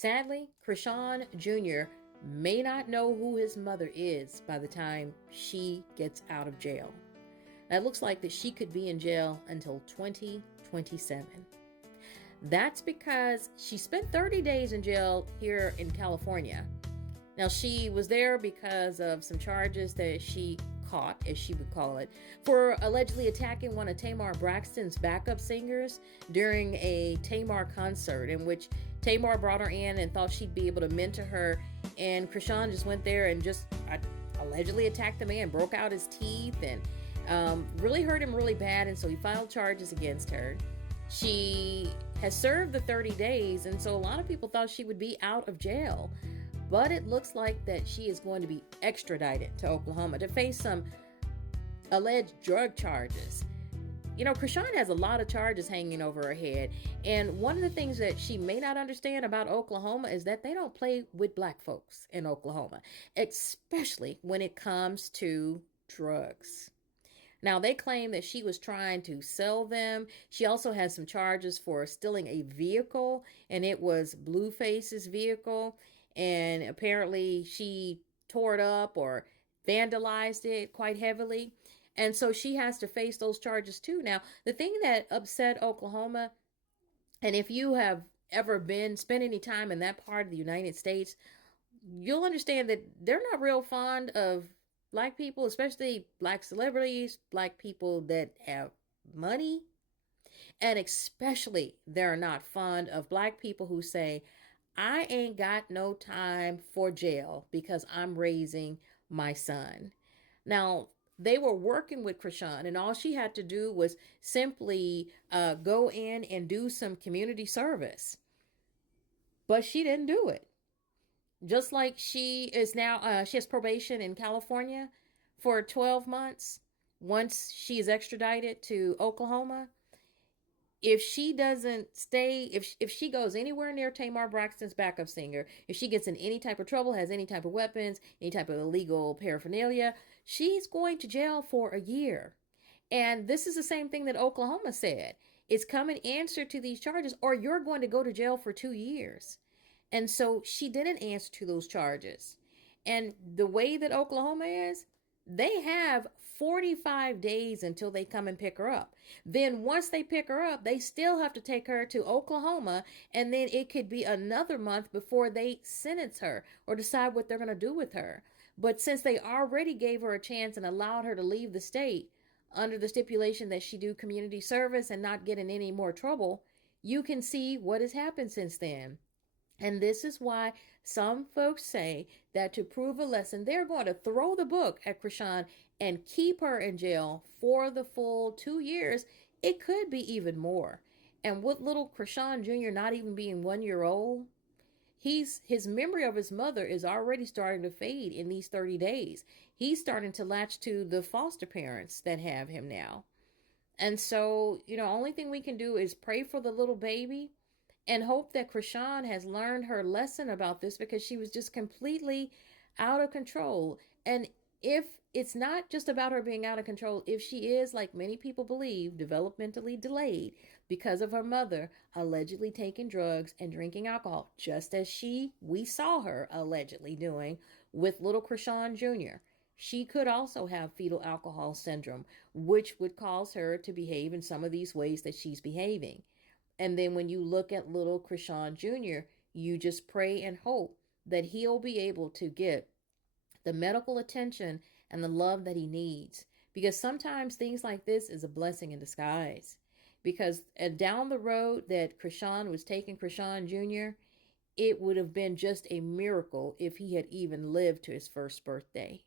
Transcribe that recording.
Sadly, Chrisean Jr. may not know who his mother is by the time she gets out of jail. Now, it looks like that she could be in jail until 2027. That's because she spent 30 days in jail here in California. Now, she was there because of some charges that she caught, as she would call it, for allegedly attacking one of Tamar Braxton's backup singers during a Tamar concert in which Tamar brought her in and thought she'd be able to mentor her. And Chrisean just went there and just allegedly attacked the man, broke out his teeth, and really hurt him really bad. And so he filed charges against her. She has served the 30 days, and so a lot of people thought she would be out of jail. But it looks like that she is going to be extradited to Oklahoma to face some alleged drug charges. You know, Chrisean has a lot of charges hanging over her head. And one of the things that she may not understand about Oklahoma is that they don't play with black folks in Oklahoma, especially when it comes to drugs. Now, they claim that she was trying to sell them. She also has some charges for stealing a vehicle, and it was Blueface's vehicle. And apparently she tore it up or vandalized it quite heavily. And so she has to face those charges too. Now, the thing that upset Oklahoma, and if you have ever spent any time in that part of the United States, you'll understand that they're not real fond of black people, especially black celebrities, black people that have money. And especially they're not fond of black people who say, I ain't got no time for jail because I'm raising my son. Now, they were working with Chrisean, and all she had to do was simply go in and do some community service. But she didn't do it. Just like she is now, she has probation in California for 12 months once she is extradited to Oklahoma. If she doesn't stay, if she goes anywhere near Tamar Braxton's backup singer, if she gets in any type of trouble, has any type of weapons, any type of illegal paraphernalia, she's going to jail for a year. And this is the same thing that Oklahoma said. It's come and answer to these charges, or you're going to go to jail for 2 years. And so she didn't answer to those charges. And the way that Oklahoma is, they have 45 days until they come and pick her up. Then once they pick her up, they still have to take her to Oklahoma. And then it could be another month before they sentence her or decide what they're going to do with her. But since they already gave her a chance and allowed her to leave the state under the stipulation that she do community service and not get in any more trouble, you can see what has happened since then. And this is why some folks say that to prove a lesson, they're going to throw the book at Chrisean and keep her in jail for the full 2 years. It could be even more. And with little Chrisean Jr. not even being 1 year old, his memory of his mother is already starting to fade in these 30 days. He's starting to latch to the foster parents that have him now. And so, only thing we can do is pray for the little baby and hope that Chrisean has learned her lesson about this, because she was just completely out of control. And if it's not just about her being out of control, if she is, like many people believe, developmentally delayed because of her mother allegedly taking drugs and drinking alcohol, just as we saw her allegedly doing with little Chrisean Jr., she could also have fetal alcohol syndrome, which would cause her to behave in some of these ways that she's behaving. And then when you look at little Chrisean Jr., you just pray and hope that he'll be able to get the medical attention and the love that he needs. Because sometimes things like this is a blessing in disguise. Because down the road that Chrisean was taking Chrisean Jr., it would have been just a miracle if he had even lived to his first birthday.